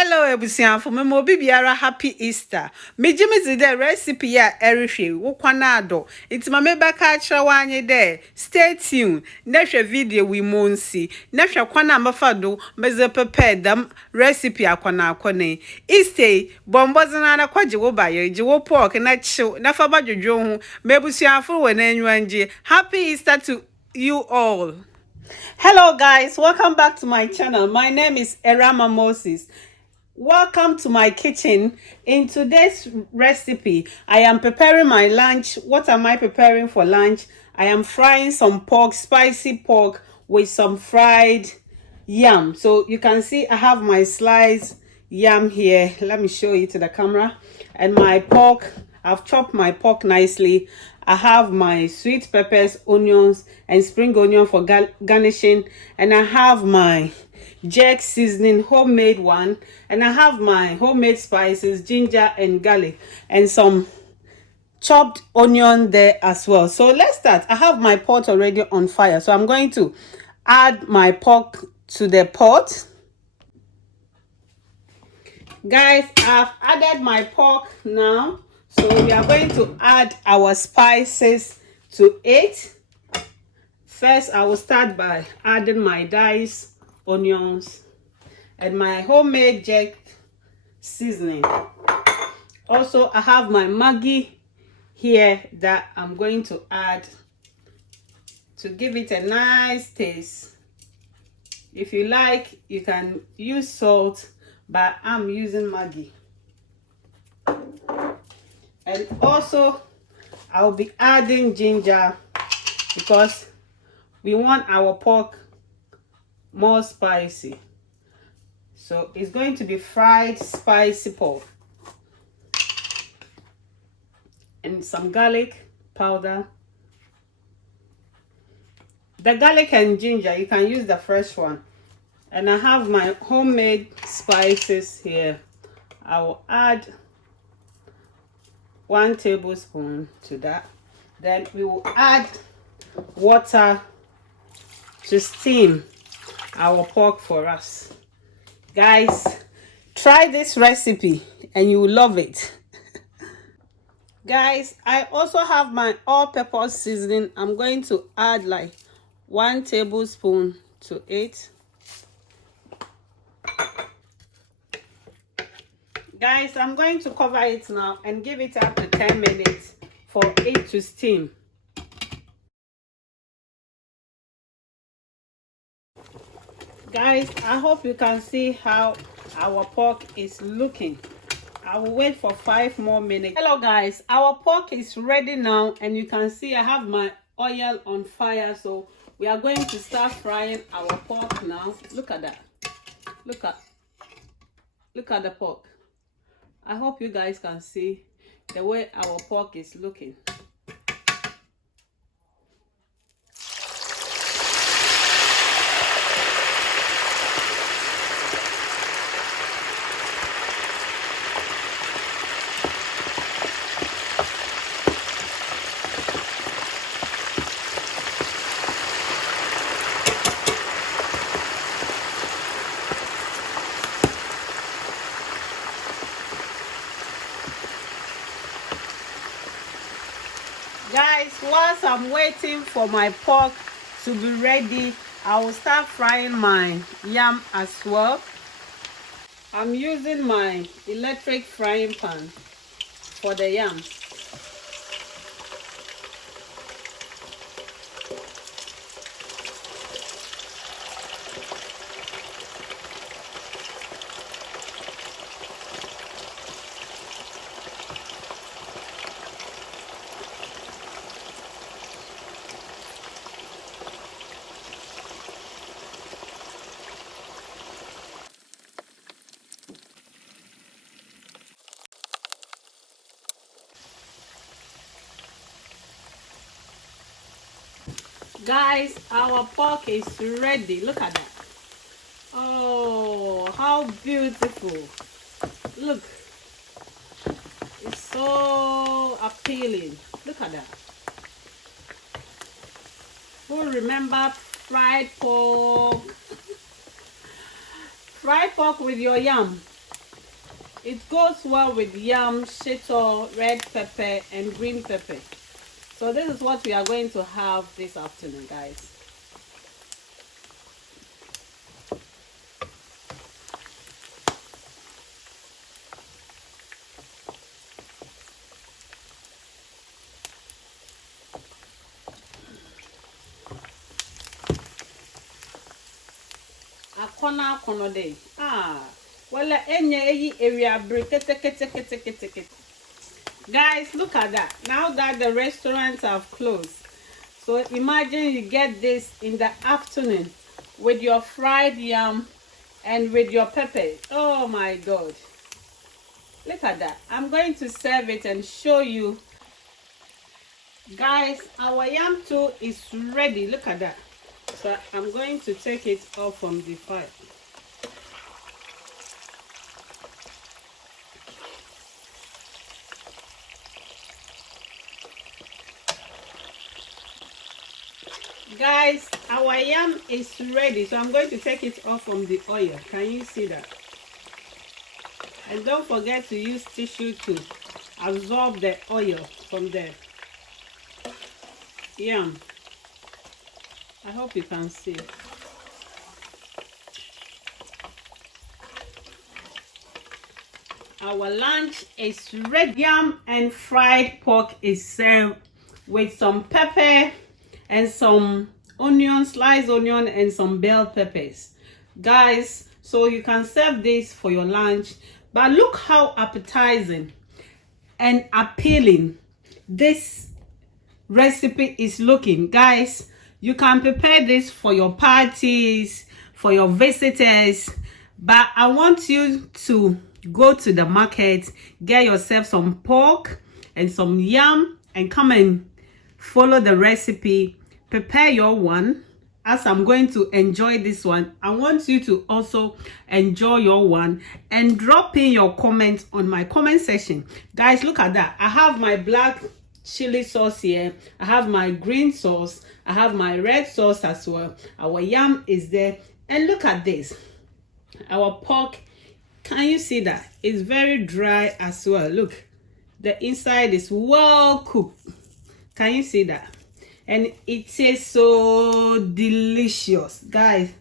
Hello, ebusian for me biara happy Easter. Me jimmy the recipe ya erihwe wo kwanado. Iti ma me baka akira wanye de. Stay tuned. Na hwe video we monsi. Na hwe kwana mafado meze prepare them recipe akwana akone. Easter bombozina na kwaje wo baye je wo pork na chill na fa badwodwo hu. Me ebusian for we na anwanje. Happy Easter to you all. Hello guys, welcome back to my channel. My name is Erama Moses. Welcome to my kitchen. In today's recipe, I am preparing my lunch. What am I preparing for lunch? I am frying some pork, spicy pork with some fried yam. So you can see I have my sliced yam here. Let me show you to the camera. And my pork, I've chopped my pork nicely. I have my sweet peppers, onions, and spring onion for garnishing. And I have my jerk seasoning, homemade one. And I have my homemade spices, ginger and garlic. And some chopped onion there as well. So let's start. I have my pot already on fire. So I'm going to add my pork to the pot. Guys, I've added my pork now. So we are going to add our spices to it. First, I will start by adding my diced onions and my homemade jerk seasoning. Also, I have my Maggi here that I'm going to add to give it a nice taste. If you like, you can use salt, but I'm using Maggi. And also, I'll be adding ginger because we want our pork more spicy. So it's going to be fried spicy pork. And some garlic powder. The garlic and ginger, you can use the fresh one. And I have my homemade spices here. I will add 1 tablespoon to that. Then we will add water to steam our pork for us. Guys, try this recipe and you will love it. Guys, I also have my all-purpose seasoning. I'm going to add like 1 tablespoon to it. Guys, I'm going to cover it now and give it up to 10 minutes for it to steam. Guys, I hope you can see how our pork is looking. I will wait for 5 more minutes. Hello guys, our pork is ready now and you can see I have my oil on fire. So we are going to start frying our pork now. Look at that. Look at the pork. I hope you guys can see the way our pork is looking. Guys, whilst I'm waiting for my pork to be ready, I will start frying my yam as well. I'm using my electric frying pan for the yam. Guys, our pork is ready. Look at that. Oh, how beautiful. Look. It's so appealing. Look at that. Who remember fried pork? Fried pork with your yam. it goes well with yam, shito, red pepper, and green pepper. So this is what we are going to have this afternoon, guys. Akona day. Well, any area break. Guys, look at that. Now that the restaurants have closed, so imagine you get this in the afternoon with your fried yam and with your pepper. Oh my God. Look at that. I'm going to serve it and show you. Guys, our yam too is ready. Look at that. So I'm going to take it off from the fire. Guys, our yam is ready, so I'm going to take it off from the oil. Can you see that? And don't forget to use tissue to absorb the oil from the yam. I hope you can see. Our lunch is ready. Yam and fried pork is served with some pepper and some onion, sliced onion, and some bell peppers. Guys, so you can serve this for your lunch. But look how appetizing and appealing this recipe is looking. Guys, you can prepare this for your parties, for your visitors. But I want you to go to the market, get yourself some pork and some yam, and come and follow the recipe. Prepare your one. As I'm going to enjoy this one, I want you to also enjoy your one and drop in your comments on my comment section. Guys, look at that. I have my black chili sauce here. I have my green sauce. I have my red sauce as well. Our yam is there. And look at this. Our pork, can you see that? It's very dry as well. Look, the inside is well cooked. Can you see that? And it tastes so delicious, guys.